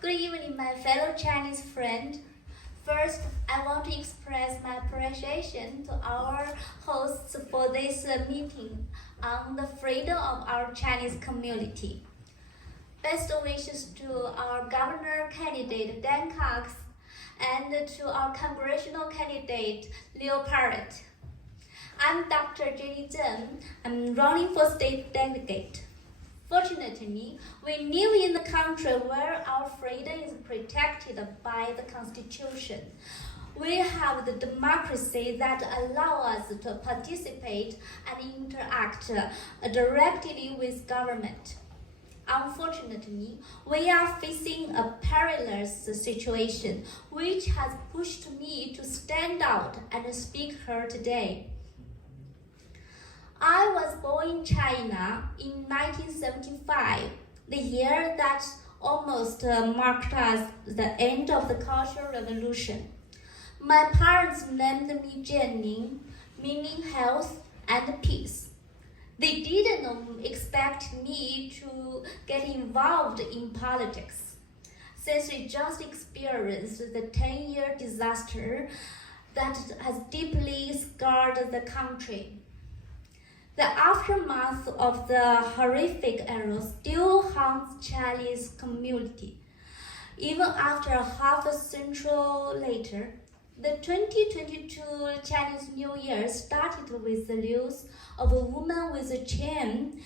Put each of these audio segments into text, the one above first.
Good evening, my fellow Chinese friend. First, I want to express my appreciation to our hosts for this meeting on the freedom of our Chinese community. Best wishes to our governor candidate Dan Cox and to our congressional candidate Leo Parrott. I'm Dr. Jenny Zheng. I'm running for state delegate. Fortunately, we live in a country where our freedom is protected by the Constitution. We have the democracy that allows us to participate and interact directly with government. Unfortunately, we are facing a perilous situation which has pushed me to stand out and speak here today. I was born in China in 1975, the year that almost marked us the end of the Cultural Revolution. My parents named me Jianning, meaning health and peace. They didn't expect me to get involved in politics, since we just experienced the 10-year disaster that has deeply scarred the country. The aftermath of the horrific era still haunts Chinese community. Even after half a century later, the 2022 Chinese New Year started with the news of a woman with a chain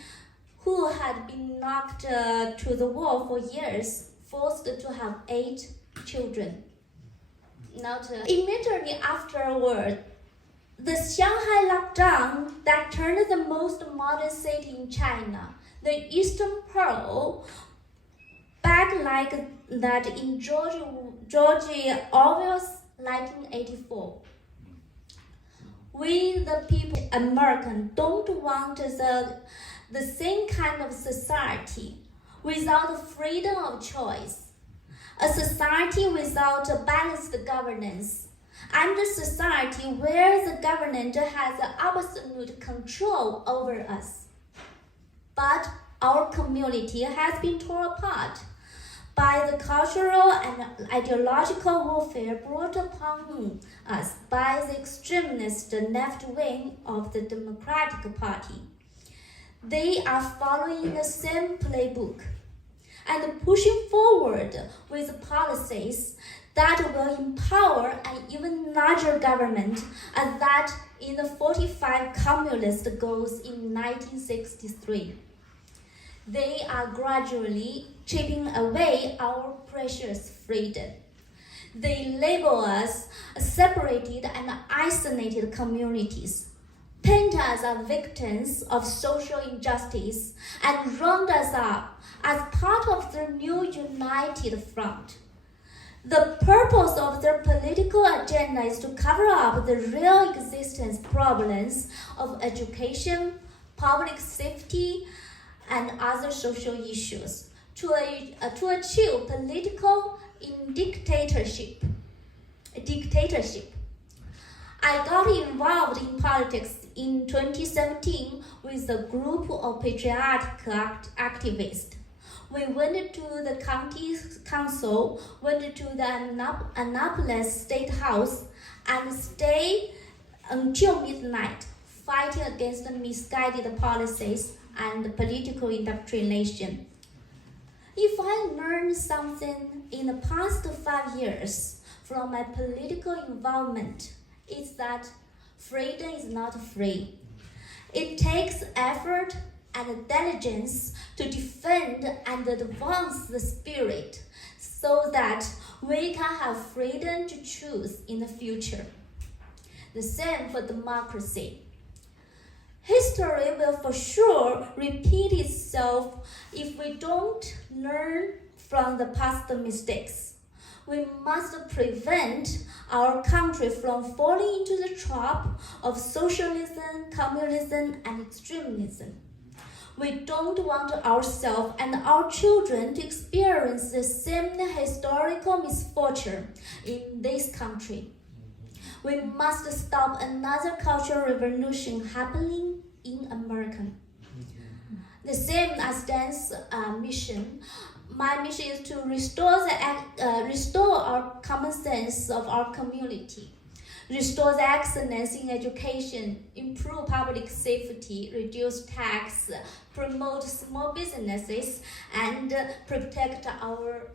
who had been knocked to the wall for years, forced to have 8 children. Immediately afterward, the Shanghai lockdown that turned the most modern city in China, the Eastern Pearl, back like that in George Orwell's 1984. We, the people, Americans, don't want the same kind of society without freedom of choice, a society without a balanced governance, and a society where the government has absolute control over us. But our community has been torn apart by the cultural and ideological warfare brought upon us by the extremist left wing of the Democratic Party. They are following the same playbook and pushing forward with policies that will empower an even larger government as that in the 45 communist goals in 1963. They are gradually chipping away our precious freedom. They label us separated and isolated communities, paint us as victims of social injustice, and round us up as part of their new united front. The purpose of their political agenda is to cover up the real existence problems of education, public safety, and other social issues to achieve political dictatorship. I got involved in politics in 2017 with a group of patriotic activists. We went to the county council, went to the Annapolis State House, and stayed until midnight, fighting against the misguided policies and political indoctrination. If I learned something in the past 5 years from my political involvement, it's that freedom is not free. It takes effort and diligence to defend and advance the spirit so that we can have freedom to choose in the future. The same for democracy. History will for sure repeat itself if we don't learn from the past mistakes. We must prevent our country from falling into the trap of socialism, communism, and extremism. We don't want ourselves and our children to experience the same historical misfortune in this country. We must stop another cultural revolution happening in America. The same as Dan's mission, My mission is to restore our common sense of our community, restore the excellence in education, improve public safety, reduce tax, promote small businesses, and protect our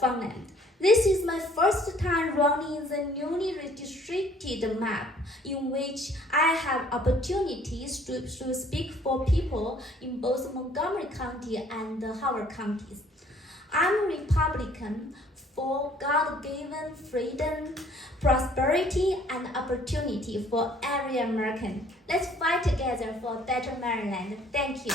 farmland. This is my first time running the newly redistricted map, in which I have opportunities to speak for people in both Montgomery County and Howard counties. I'm a Republican for God-given freedom, prosperity, and opportunity for every American. Let's fight together for a better Maryland. Thank you.